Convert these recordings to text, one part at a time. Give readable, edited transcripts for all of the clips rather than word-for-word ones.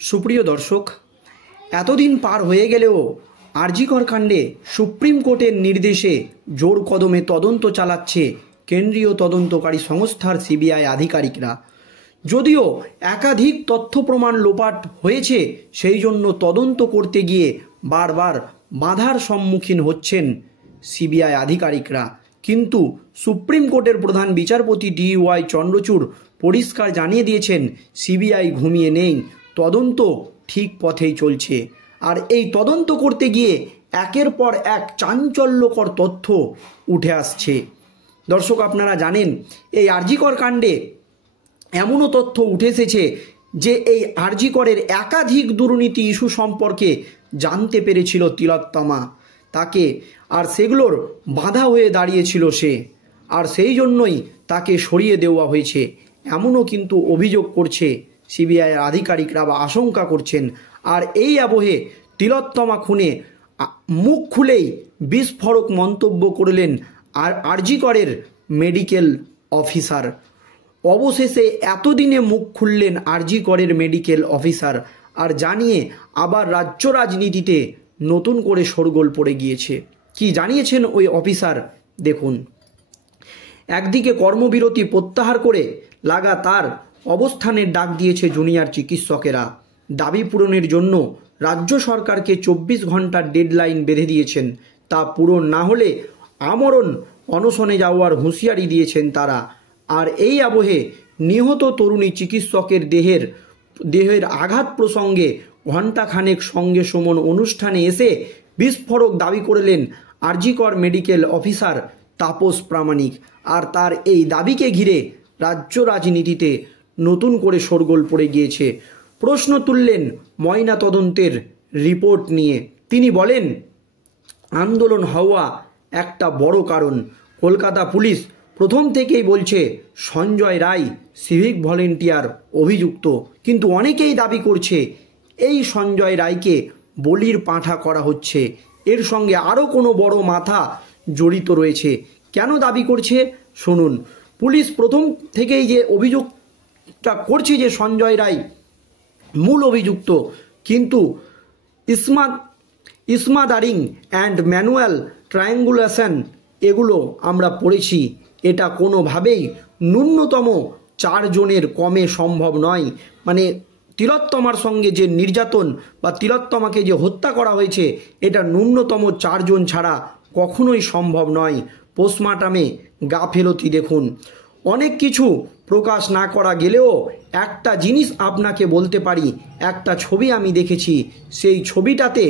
সুপ্রিয় দর্শক, এতদিন পার হয়ে গেলেও আরজিকর কাণ্ডে সুপ্রিম কোর্টের নির্দেশে জোর কদমে তদন্ত চালাচ্ছে কেন্দ্রীয় তদন্তকারী সংস্থার সিবিআই আধিকারিকরা। যদিও একাধিক তথ্য প্রমাণ লোপাট হয়েছে, সেই জন্য তদন্ত করতে গিয়ে বারবার বাধার সম্মুখীন হচ্ছেন সিবিআই আধিকারিকরা। কিন্তু সুপ্রিম কোর্টের প্রধান বিচারপতি DY চন্দ্রচূড় পরিষ্কার জানিয়ে দিয়েছেন, সিবিআই ঘুমিয়ে নেই, তদন্ত ঠিক পথেই চলছে। আর এই তদন্ত করতে গিয়ে একের পর এক চাঞ্চল্যকর তথ্য উঠে আসছে। দর্শক, আপনারা জানেন এই আরজিকর কাণ্ডে এমনও তথ্য উঠে এসেছে যে এই আরজিকরের একাধিক দুর্নীতি ইস্যু সম্পর্কে জানতে পেরেছিল তিলোত্তমা তাকে, আর সেগুলোর বাধা হয়ে দাঁড়িয়েছিল সে, আর সেই জন্যই তাকে সরিয়ে দেওয়া হয়েছে। এমনও কিন্তু অভিযোগ করছে সিবিআই আধিকারিকরা বা আশঙ্কা করছেন। আর এই আবহে তিলোত্তমা খুনে মুখ খুলেই বিস্ফোরক মন্তব্য করলেন আরজিকরের মেডিকেল অফিসার। অবশেষে এতদিনে মুখ খুললেন আরজিকরের মেডিকেল অফিসার, আর জানিয়ে আবার রাজ্য রাজনীতিতে নতুন করে শোরগোল পড়ে গিয়েছে। কি জানিয়েছেন ওই অফিসার দেখুন। একদিকে কর্মবিরতি প্রত্যাহার করে লাগাতার অবস্থানের ডাক দিয়েছে জুনিয়র চিকিৎসকেরা। দাবি পূরণের জন্য রাজ্য সরকারকে 24 ঘন্টার ডেডলাইন বেঁধে দিয়েছেন। তা পূরণ না হলে আমরণ অনশনে যাওয়ার হুঁশিয়ারি দিয়েছেন তারা। আর এই আবহে নিহত তরুণী চিকিৎসকের দেহের আঘাত প্রসঙ্গে ঘণ্টাখানেক সঙ্গে সমন অনুষ্ঠানে এসে বিস্ফোরক দাবি করলেন আরজিকর মেডিকেল অফিসার তাপস প্রামাণিক। আর তার এই দাবিকে ঘিরে রাজ্য রাজনীতিতে নতুন করে শোরগোল পড়ে গিয়েছে। প্রশ্ন তুললেন ময়না তদন্তের রিপোর্ট নিয়ে। তিনি বলেন, আন্দোলন হওয়া একটা বড় কারণ। কলকাতা পুলিশ প্রথম থেকেই বলছে সঞ্জয় রায় সিভিক ভলেন্টিয়ার অভিযুক্ত, কিন্তু অনেকেই দাবি করছে এই সঞ্জয় রায়কে বলির পাঁঠা করা হচ্ছে। এর সঙ্গে আরও কোনো বড় মাথা জড়িত রয়েছে। কেন দাবি করছে শুনুন। পুলিশ প্রথম থেকেই যে অভিযোগটা করছে যে সঞ্জয় রায় মূল অভিযুক্ত, কিন্তু ইসমাদারিং অ্যান্ড ম্যানুয়াল ট্রায়াঙ্গুলেশন এগুলো আমরা পড়েছি। এটা কোনোভাবেই ন্যূনতম 4 জনের কমে সম্ভব নয়। মানে তিলোত্তমার সঙ্গে যে নির্যাতন বা তিলোত্তমাকে যে হত্যা করা হয়েছে, এটা ন্যূনতম 4 জন ছাড়া কখনোই সম্ভব নয়। পোস্টমর্টমে গাফেলতি দেখুন। অনেক কিছু প্রকাশ না করা গেলেও একটা জিনিস আপনাকে বলতে পারি, একটা ছবি আমি দেখেছি। সেই ছবিটাতে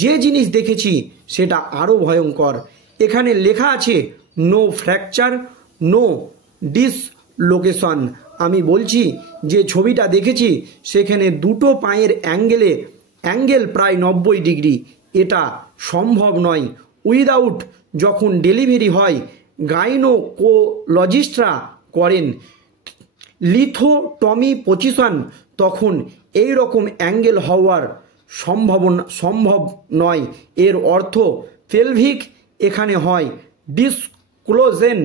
যে জিনিস দেখেছি সেটা আরও ভয়ঙ্কর। এখানে লেখা আছে নো ফ্র্যাকচার, নো ডিসলোকেশন। আমি বলছি যে ছবিটা দেখেছি সেখানে দুটো পায়ের অ্যাঙ্গেল প্রায় 90 ডিগ্রি। এটা সম্ভব নয়। উইদাউট যখন ডেলিভারি হয় গাইনোকোলজিস্টরা করেন লিথোটমি পজিশন, তখন এই রকম অ্যাঙ্গেল হওয়ার সম্ভব নয়। এর অর্থ পেলভিক এখানে হয় ডিসক্লোজেন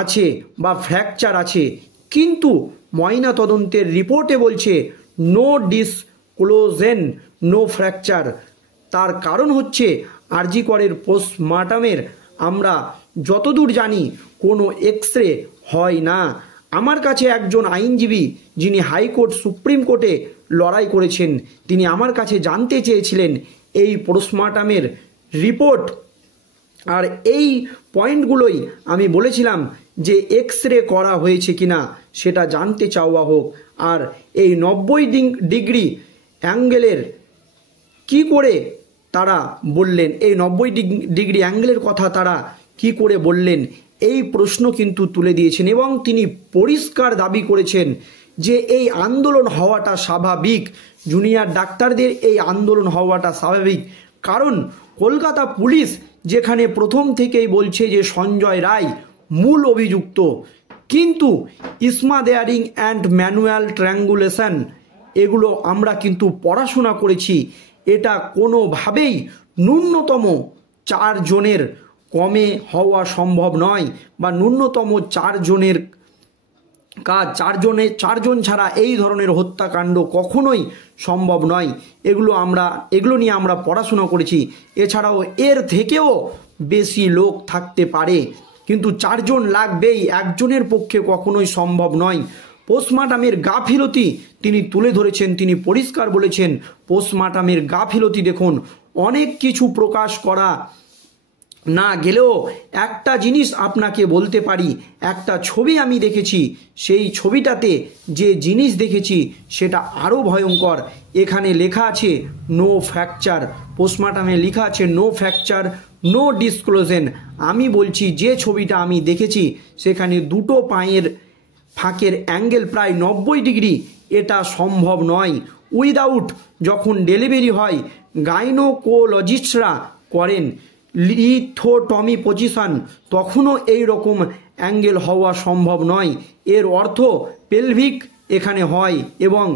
আছে বা ফ্র্যাকচার আছে, কিন্তু ময়না তদন্তের রিপোর্টে বলছে নো ডিসক্লোজেন, নো ফ্র্যাকচার। তার কারণ হচ্ছে আরজিকরের পোস্টমর্টমের আমরা যতদূর জানি কোনো এক্সরে হয় না। আমার কাছে একজন আইনজীবী যিনি হাইকোর্ট সুপ্রিম কোর্টে লড়াই করেছেন, তিনি আমার কাছে জানতে চেয়েছিলেন এই পোস্টমর্টমের রিপোর্ট, আর এই পয়েন্টগুলোই আমি বলেছিলাম যে এক্সরে করা হয়েছে কিনা সেটা জানতে চাওয়া হোক। আর এই 90 ডিগ্রি অ্যাঙ্গেলের কি করে তারা বললেন, এই 90 ডিগ্রি অ্যাঙ্গেলের কথা তারা কি করে বললেন, এই প্রশ্ন কিন্তু তুলে দিয়েছেন। এবং তিনি পরিষ্কার দাবি করেছেন যে এই আন্দোলন হওয়াটা স্বাভাবিক, জুনিয়র ডাক্তারদের এই আন্দোলন হওয়াটা স্বাভাবিক। কারণ কলকাতা পুলিশ যেখানে প্রথম থেকেই বলছে যে সঞ্জয় রায় মূল অভিযুক্ত, কিন্তু ইসমাদারিং অ্যান্ড ম্যানুয়াল ট্রায়াঙ্গুলেশন এগুলো আমরা কিন্তু পড়াশোনা করেছি। এটা কোনোভাবেই ন্যূনতম 4 জনের কমে হওয়া সম্ভব নয়, বা ন্যূনতম 4 জনের কাজ, চারজন ছাড়া এই ধরনের হত্যাকাণ্ড কখনোই সম্ভব নয়। এগুলো নিয়ে আমরা পড়াশোনা করেছি। এছাড়াও এর থেকেও বেশি লোক থাকতে পারে, কিন্তু 4 জন লাগবেই, একজনের পক্ষে কখনোই সম্ভব নয়। পোস্টমর্টমের গাফিলতি তিনি তুলে ধরেছেন, তিনি পরিষ্কার বলেছেন পোস্টমর্টমের গাফিলতি দেখুন। অনেক কিছু প্রকাশ করা না গেলেও একটা জিনিস আপনাকে বলতে পারি, একটা ছবি আমি দেখেছি, সেই ছবিটাতে যে জিনিস দেখেছি সেটা আরও ভয়ঙ্কর। এখানে লেখা আছে নো ফ্র্যাকচার, পোস্টমর্টমে লেখা আছে নো ফ্র্যাকচার নো ডিসক্লোশন। আমি বলছি যে ছবিটা আমি দেখেছি সেখানে দুটো পায়ের ফাঁকের অ্যাঙ্গেল প্রায় 90 ডিগ্রি, এটা সম্ভব নয়। উইদাউট যখন ডেলিভারি হয় গাইনোকোলজিস্টরা করেন লিথোটমি পজিশন, তখনও এই রকম অ্যাঙ্গেল হওয়া সম্ভব নয়। এর অর্থ পেলভিক এখানে হয় এবং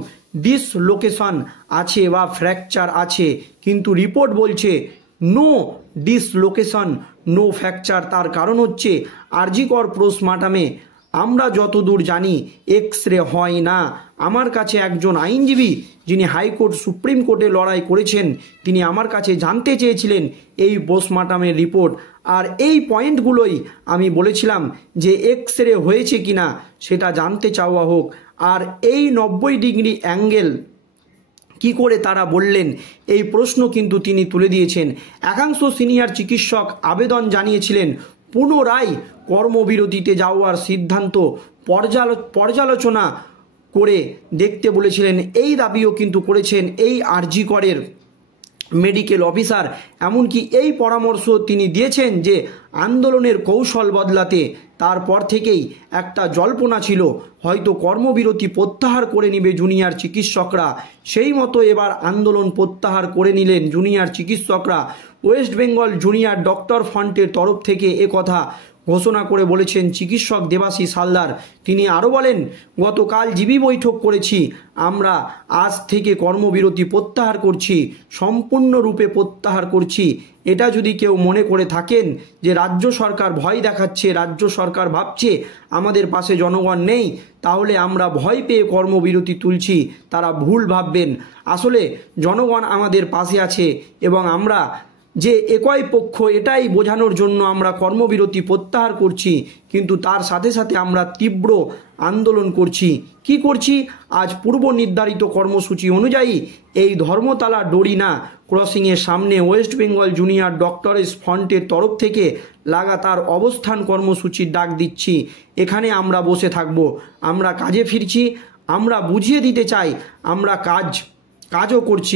ডিসলোকেশন আছে বা ফ্র্যাকচার আছে, কিন্তু রিপোর্ট বলছে নো ডিসলোকেশন নো ফ্র্যাকচার। তার কারণ হচ্ছে আরজি কর পোস্টমর্টমে আমরা যতদূর জানি এক্স-রে হয় না। আমার কাছে একজন আইনজীবী যিনি হাইকোর্ট সুপ্রিম কোর্টে লড়াই করেছেন, তিনি আমার কাছে জানতে চেয়েছিলেন এই পোস্টমর্টমের রিপোর্ট, আর এই পয়েন্টগুলোই আমি বলেছিলাম যে এক্স-রে হয়েছে কিনা সেটা জানতে চাওয়া হোক। আর এই 90 ডিগ্রি অ্যাঙ্গেল কি করে তারা বললেন, এই প্রশ্ন কিন্তু তিনি তুলে দিয়েছেন। একাংশ সিনিয়র চিকিৎসক আবেদন জানিয়েছিলেন পুনরায় কর্মবিরতিতে যাওয়ার সিদ্ধান্ত পর্যালোচনা করে দেখতে বলেছিলেন। এই দাবিও কিন্তু করেছেন এই আরজি করের মেডিকেল অফিসার। এমনকি এই পরামর্শ তিনি দিয়েছেন যে আন্দোলনের কৌশল বদলাতে। তারপর থেকেই একটা জল্পনা ছিল হয়তো কর্মবিরতি প্রত্যাহার করে নেবে জুনিয়র চিকিৎসকরা, সেই মতো এবার আন্দোলন প্রত্যাহার করে নিলেন জুনিয়র চিকিৎসকরা। ওয়েস্ট বেঙ্গল জুনিয়র ডক্টর ফ্রন্টের তরফ থেকে একথা ঘোষণা করে বলেছেন চিকিৎসক দেবাশিস হালদার। তিনি আরও বলেন, গতকাল জিবি বৈঠক করেছি, আমরা আজ থেকে কর্মবিরতি প্রত্যাহার করছি, সম্পূর্ণরূপে প্রত্যাহার করছি। এটা যদি কেউ মনে করে থাকেন যে রাজ্য সরকার ভয় দেখাচ্ছে, রাজ্য সরকার ভাবছে আমাদের পাশে জনগণ নেই, তাহলে আমরা ভয় পেয়ে কর্মবিরতি তুলছি, তারা ভুল ভাববেন। আসলে জনগণ আমাদের পাশে আছে এবং আমরা যে একই পক্ষ এটাই বোঝানোর জন্য আমরা কর্মবিরতি প্রত্যাহার করছি, কিন্তু তার সাথে সাথে আমরা তীব্র আন্দোলন করছি। কি করছি? আজ পূর্ব নির্ধারিত কর্মসূচি অনুযায়ী এই ধর্মতলা ডোরিনা ক্রসিংয়ের সামনে ওয়েস্ট বেঙ্গল জুনিয়র ডক্টরস ফ্রন্টের তরফ থেকে লাগাতার অবস্থান কর্মসূচির ডাক দিচ্ছি। এখানে আমরা বসে থাকব, আমরা কাজে ফিরছি, আমরা বুঝিয়ে দিতে চাই আমরা কাজও করছি।